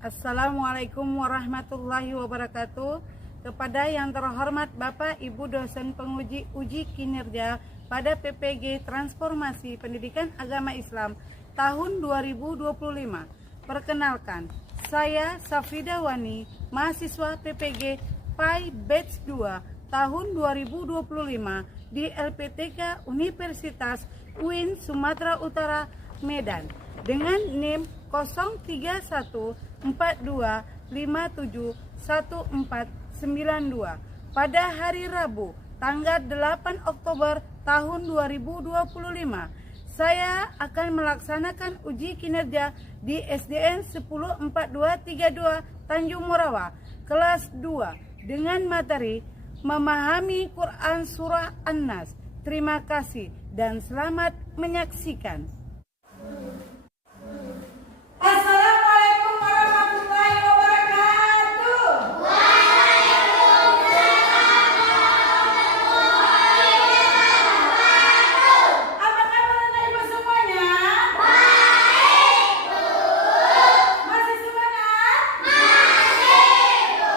Assalamualaikum warahmatullahi wabarakatuh. Kepada yang terhormat Bapak Ibu dosen penguji uji kinerja pada PPG Transformasi Pendidikan Agama Islam tahun 2025. Perkenalkan, saya Safida Wani, mahasiswa PPG PAI Batch 2 tahun 2025 di LPTK Universitas UIN Sumatera Utara Medan dengan NIM 03142571492 pada hari Rabu tanggal 8 Oktober tahun 2025. Saya akan melaksanakan uji kinerja di SDN 104232 Tanjung Morawa kelas 2 dengan materi memahami Quran Surah An-Nas. Terima kasih dan selamat menyaksikan. Assalamualaikum warahmatullahi wabarakatuh. Apa kabar Anak Ibu semuanya? Baik, Bu. Masih semangat? Masih, Bu.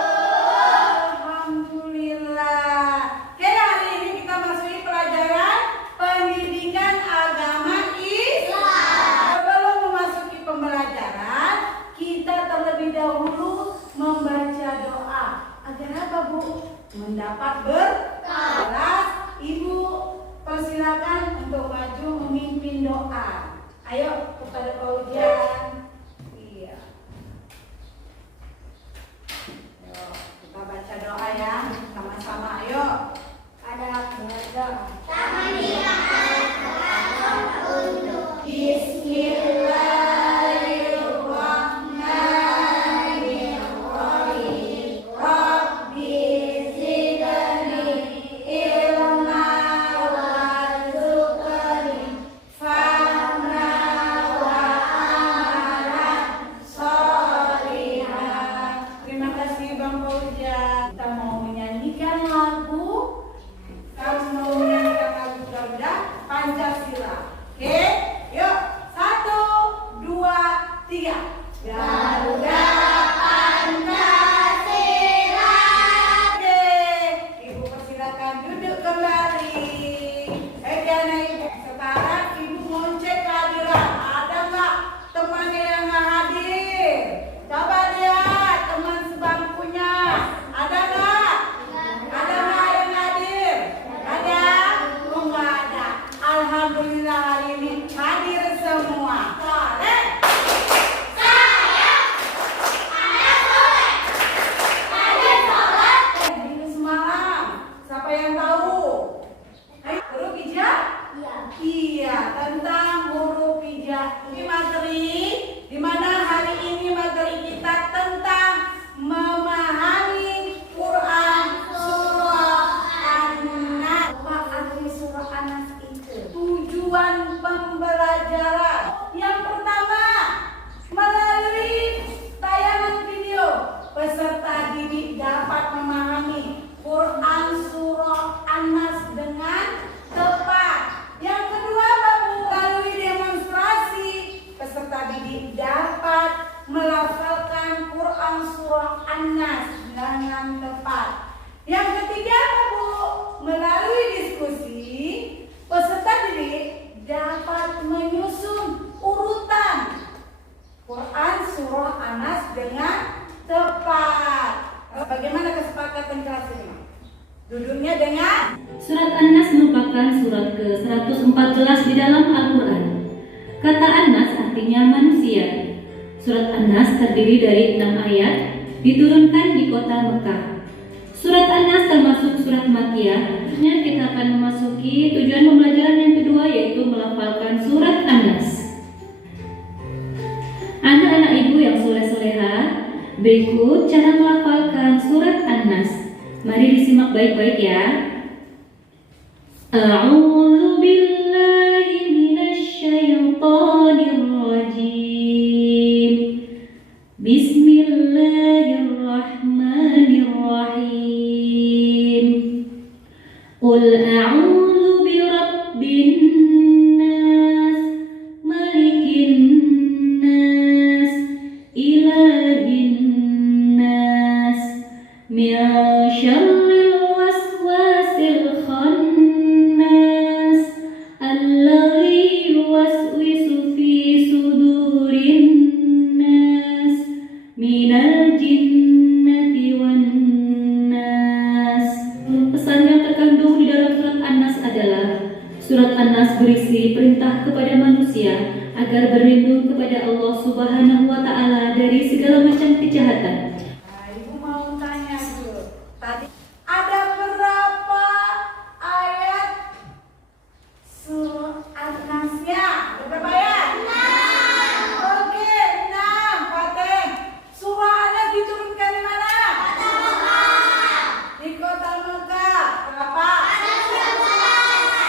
Alhamdulillah. Oke, hari ini kita masuki pelajaran pendidikan agama Islam. Sebelum memasuki pembelajaran, kita terlebih dahulu membaca doa. Agar apa, Bu? Mendapat berkah. Ibu persilakan untuk maju memimpin doa. Ayo kepada Pak Ujian. Iya. Ayo, kita baca doa ya. Sama-sama ayo. Ada berdoa. Bismillahirrahmanirrahim. Rabbi zidni ilma warzuqni fahma wa amalan sholihan. Terima kasih Bang Fauzan. Kita mau menyanyikan lagu. Kamu mau menyanyikan lagu Garuda Pancasila. Oke, yuk 1, 2, 3. Garuda Pancasila. Oke, Ibu persilakan duduk kembali. Jangan Ibu. Sekarang Ibu mau cek kehadiran. Ada nggak temannya yang nggak hadir? Coba lihat teman sebangkunya. Ada nggak? Ada nggak yang hadir? Ada? Oh nggak ada. Alhamdulillah hari ini hadir semua. Soleh. Minggu semalam. Siapa yang tahu? Ayo, huruf hijab? Iya, tentang huruf hijab. Ini materi di mana hari ini materi kita tentang memahami Quran Surah An-Nas. Apa arti Surah An-Nas itu? Tujuan pembelajaran. Yang pertama, melalui tayangan video, peserta didik dapat memahami Quran Surah An-Nas dengan tepat. Yang kedua, melalui demonstrasi, peserta didik dapat melafalkan Quran Surah An-Nas dengan tepat. Yang ketiga, Bu, melalui diskusi, peserta didik dapat menyusun urutan Quran Surah An-Nas dengan tepat. Bagaimana kesepakatan kelas ini? Duduknya dengan Surat An-Nas merupakan surat ke-114 di dalam Al-Quran. Kata An-Nas artinya manusia. Surat An-Nas terdiri dari 6 ayat, diturunkan di kota Mekah. Surat An-Nas termasuk surat Makkiyah. Kita akan memasuki tujuan pembelajaran yang kedua, yaitu melafalkan surat An-Nas. Anak-anak ibu yang soleh-soleha, berikut cara melafalkan surat An-Nas. Mari disimak baik-baik ya. A'udzu billahi minasy syaithanir rajim. Bismillahirrahmanirrahim. Qul a'udzu birabbin nas, malikin nas, ilahin minal jinnati wan nas. Pesan yang terkandung di dalam surat An-Nas adalah surat An-Nas berisi perintah kepada manusia agar berlindung kepada Allah Subhanahu wa taala dari segala macam kejahatan. Nah, Ibu mau tanya dulu. Tadi ada berapa ayat surat An-Nasnya? Ada berapa ayat? 6. Oke, 6. Fatih. Surah An-Nas diturunkan di mana? Di kota Mekah. Berapa?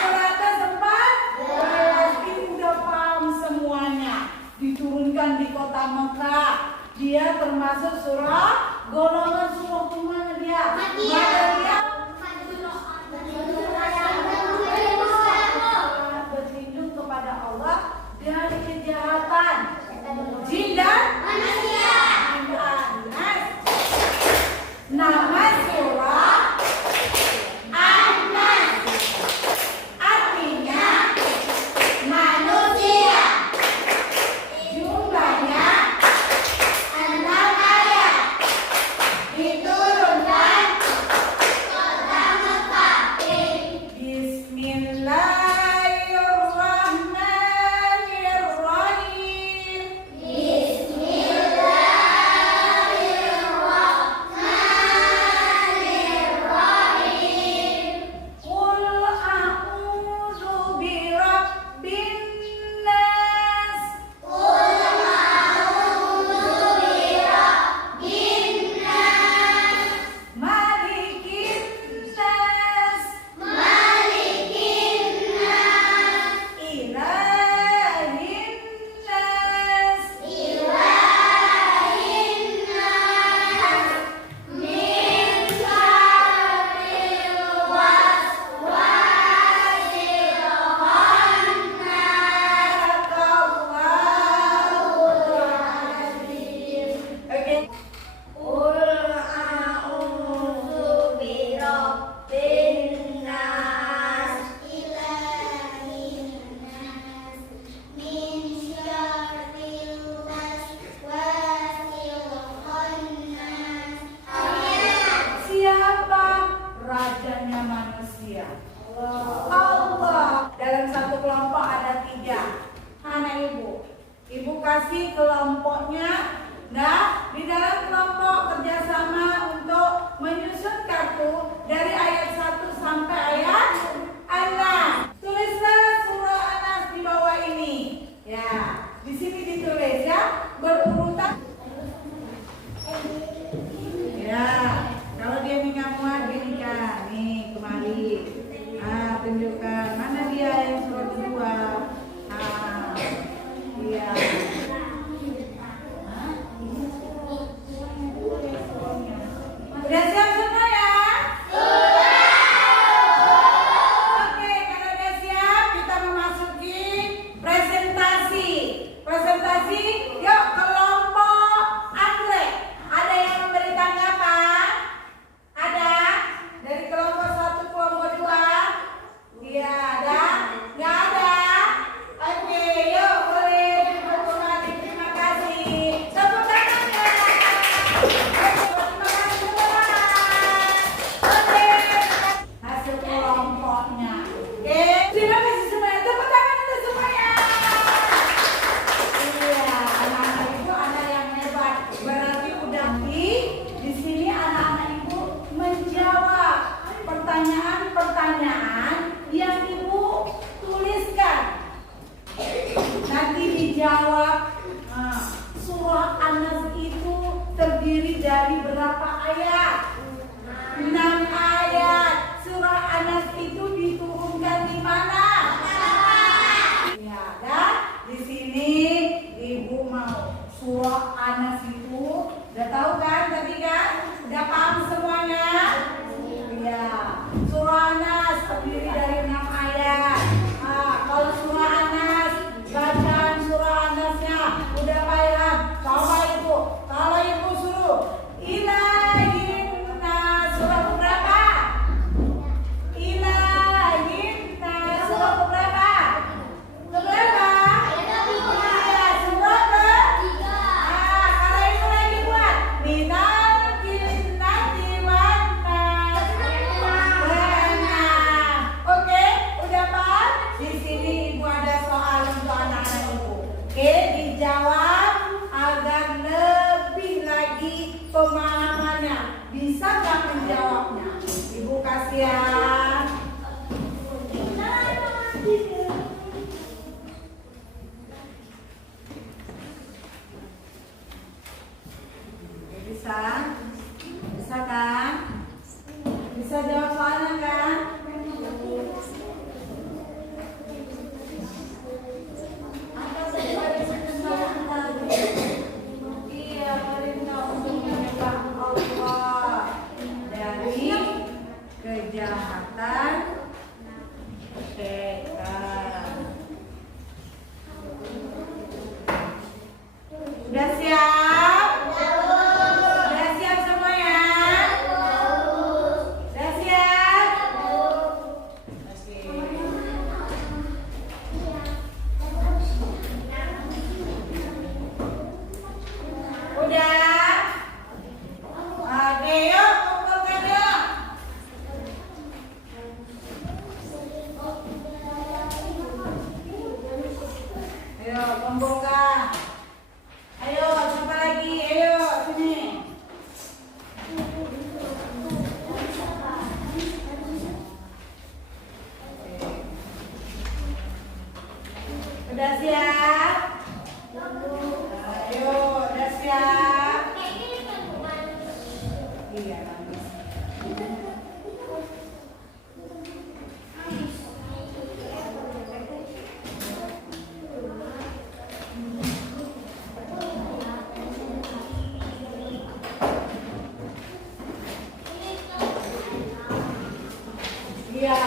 114. Ini udah paham semuanya. Diturunkan di kota Mekah. Dia termasuk surah golongan surah kemana dia? Madaniyah. Berlindung kepada Allah dari kejahatan jin dan manusia. An-Nas. Nama surah An-Nas artinya manusia. Jumlahnya 6 ayat. Diturunkan kota Mekah. Bismillahirrahmanirrahim. Qul a'udzu birabbin nas. Malikin nas. Ilahin Siapa rajanya manusia? Allah. Dalam satu kelompok ada 3. Mana ibu? Ibu kasih kelompoknya. Nah, di dalam kelompok kerjasama untuk menyusun kartu dari ayat 1 sampai ayat 6. Tulislah surah An-Nas di bawah ini. Ya, di sini ditulis ya, berurutan. Ya, kalau dia nggak muat gini kan, nih kemari. Tunjukkan mana dia yang surat kedua. Iya. Udah siap semua ya? Oke, kalau udah siap kita memasuki presentasi. Presentasi, yuk kelompok anggrek. Ada yang memberi tanggapan? Ada? Dari kelompok 1, kelompok 2? Iya, ada? Nggak ada? Oke, yuk boleh duduk kembali. Terima kasih. Tepuk tangan ya. Terima kasih semua. Oke, hasil kelompoknya. Oke, terima kasih semuanya. Tepuk tangan untuk semuanya. Iya, anak-anak ibu anak yang hebat. Berarti udah di sini anak-anak ibu menjawab pertanyaan-pertanyaan yang ibu tuliskan. Nanti dijawab. Surah An-Nas itu terdiri dari berapa ayat? 6 ayat. Surah An-Nas itu diturunkan di mana? Ya, dan di sini ibu mau surah An-Nas itu udah tahu kan tadi kan? Udah paham semuanya? Ya, surah An-Nas terdiri dari 6 ayat. Kalau surah An-Nas, bacaan surah An-Nasnya udah paham. Coba ibu, kalau ibu suruh ilahin nas, surah berapa? Ilahin Bisa? Bisa kan? Bisa jawab soalnya kan? Apa saja kesempatan tadi? Iya, perintah untuk menyembah Allah dari kejahatan setan. Udah siap? Udah siap semuanya? Udah siap? Oke. Udah? Oke, yuk kumpulkan yuk. Ayo kumpulkan. Ayo, siapa lagi? Ayo, sini. Udah siap? Ayo, udah siap? Iya, bagus. Iya.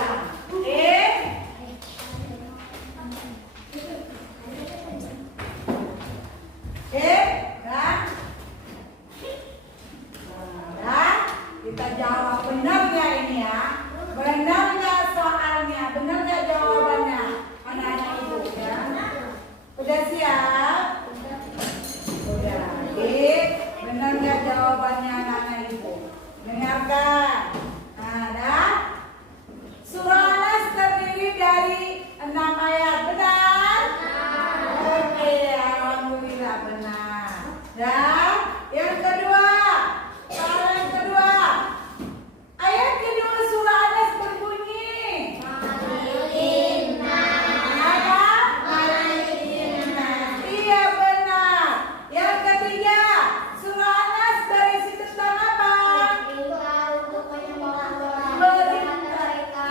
Kan? Nah, kita jawab benar nggak ini ya? Benar nggak soalnya? Benar nggak jawabannya? Anak-anak ibu ya? Udah siap? Udah. Benar nggak jawabannya anak-anak ibu? Dengarkan. Nah, surah An-Nas terdiri dari 6 ayat, benar? Oke, alhamdulillah benar. Dan yang kedua, soal yang kedua, ayat kedua surah An-Nas berbunyi. Iya benar. Yang ketiga, surah An-Nas berisi tentang apa?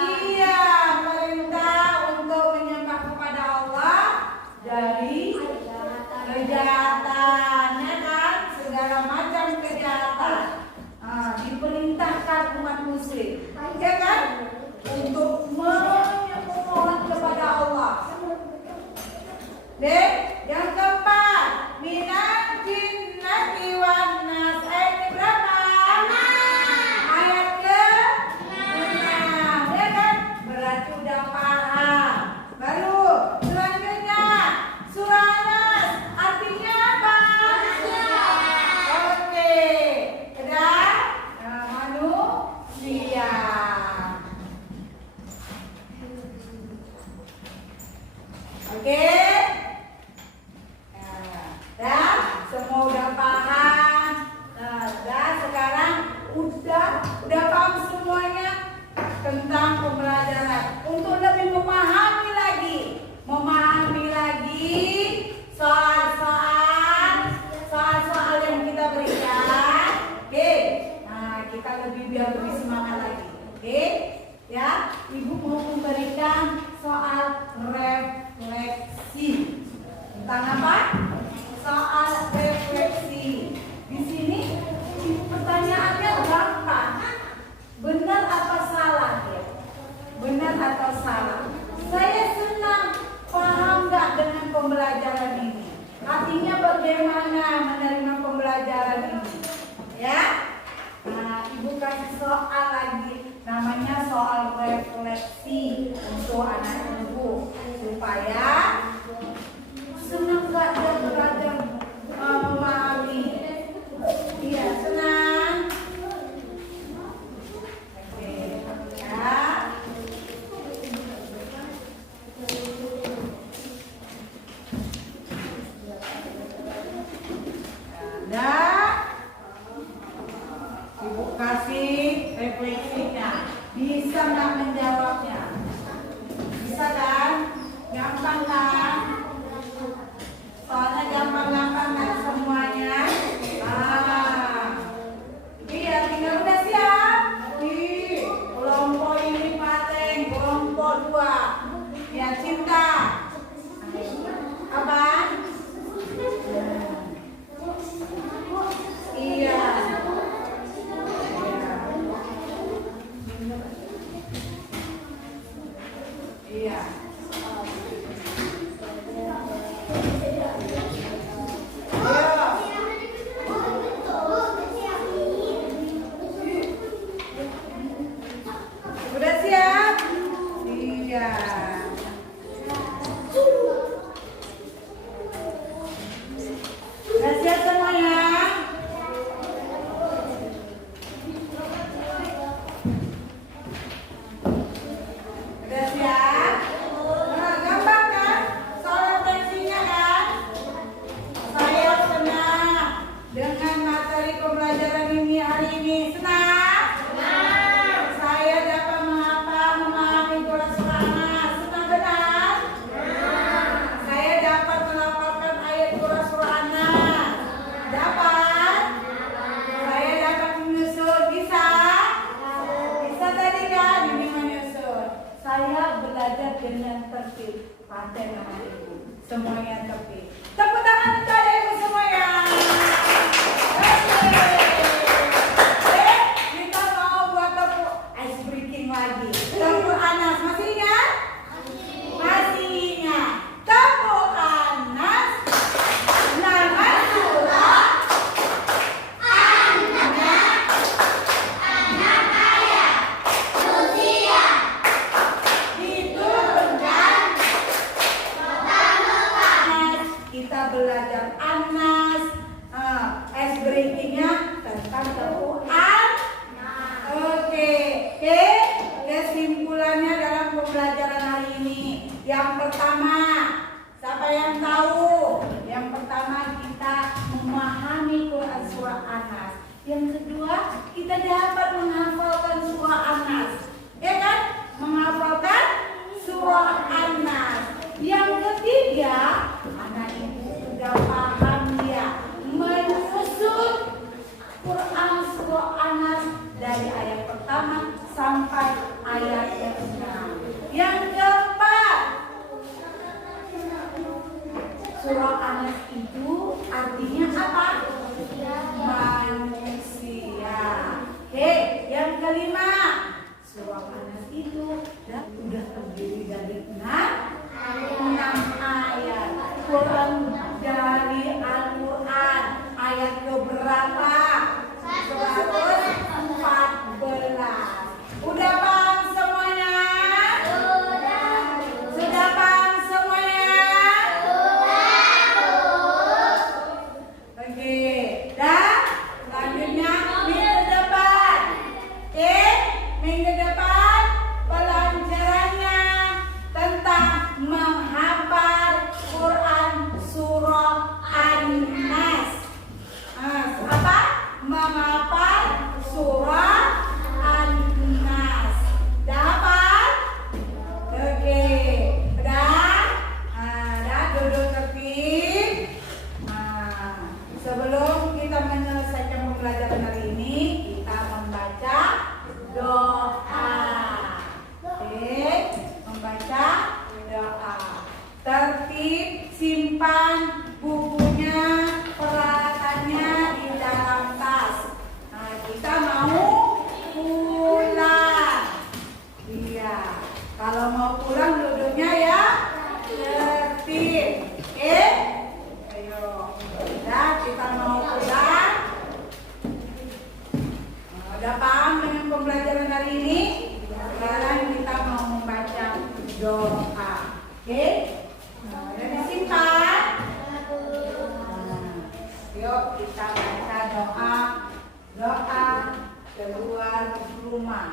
Iya, perintah untuk menyembah kepada Allah dari kejahatan, ya kan? Segala macam kejahatan. Diperintahkan umat muslim, ya kan? Untuk memohon kepada Allah. Dan yang keempat, minal jinnati wan nas. Ayat berapa? Ayat ke-6, ya kan? Berarti udah paham. Baru selanjutnya surah An-Nas artinya apa? Oke, udah manusia. Oke. Nah, semua udah paham. Nah, sekarang udah paham semuanya tentang pembelajaran. Untuk lebih memahami lagi soal-soal yang kita berikan. Oke. Nah, kita biar lebih semangat lagi. Oke. Ya, Ibu mau memberikan soal refleksi. Tentang apa? Soal refleksi. Di sini pertanyaannya gampang. Benar atau salah ya? Benar atau salah? Saya senang. Paham nggak dengan pembelajaran ini? Artinya bagaimana menerima pembelajaran ini? Ya? Nah, Ibu kasih soal lagi. Namanya soal refleksi untuk anak Ibu. Supaya senang nggak dia belajar memahami? Iya, senang. Oke, ya. Nah, Ibu kasih refleksinya. Bisa nggak menjawabnya? Bisa kan? Gampang kan? Soalnya gampang-gampang kan semuanya. dari pembelajaran ini hari ini? Senang? Senang. Saya dapat menghafal, memahami surah Anas. Senang benar? Senang. Saya dapat melafalkan ayat surah Anas. Dapat? Saya dapat menyusun. Bisa? Bisa tadi kan? Ini menyusun. Saya belajar dengan tertib. Paten sama ibu. Semuanya tertib. Tepuk tangan untuk adikku semuanya. Oke, kita mau buat tepuk ice breaking lagi. Tepuk Anas, masih ingat? Masih ingat. Tepuk Anas. Nama surah anak ayah manusia diturunkan Anas. Kita belajar Anas. Ice breakingnya tentang tepuan. Oke, kesimpulannya dalam pembelajaran hari ini. Yang pertama, siapa yang tahu? Yang pertama kita memahami Quran surah Anas. Yang kedua, kita dapat menghafalkan surah Anas. Ya kan? Menghafalkan surah Anas. Yang ketiga, anak ibu sudah paham dia menyusun Quran surah Anas dari ayat pertama sampai ayat ke-6. Yang keempat, surah Anas itu artinya apa? Manusia. Oke, yang kelima, surah Anas itu udah terdiri dari 6 ayat. Quran dari Al-Quran ayat keberapa? 114. Udah paham semuanya? Sudah paham semuanya? Oke, dan selanjutnya minggu depan. Oke, minggu depan pelajarannya tentang menghafal Quran surah An-Nas. Apa? Menghafal surah An-Nas. Dapat? Oke. Dah duduk tertib. Sebelum kita menyelesaikan pembelajaran hari ini, kita membaca doa. Oke, membaca doa. Tertib, simpan bukunya, peralatannya di dalam tas. Kita mau pulang. Iya. Kalau mau pulang duduknya ya tertib. Oke? Ayo. Udah, kita mau pulang. Udah paham dengan pembelajaran hari ini? Sekarang kita mau membaca doa. Oke? Udah disimpan? Yuk kita baca doa. Doa keluar rumah.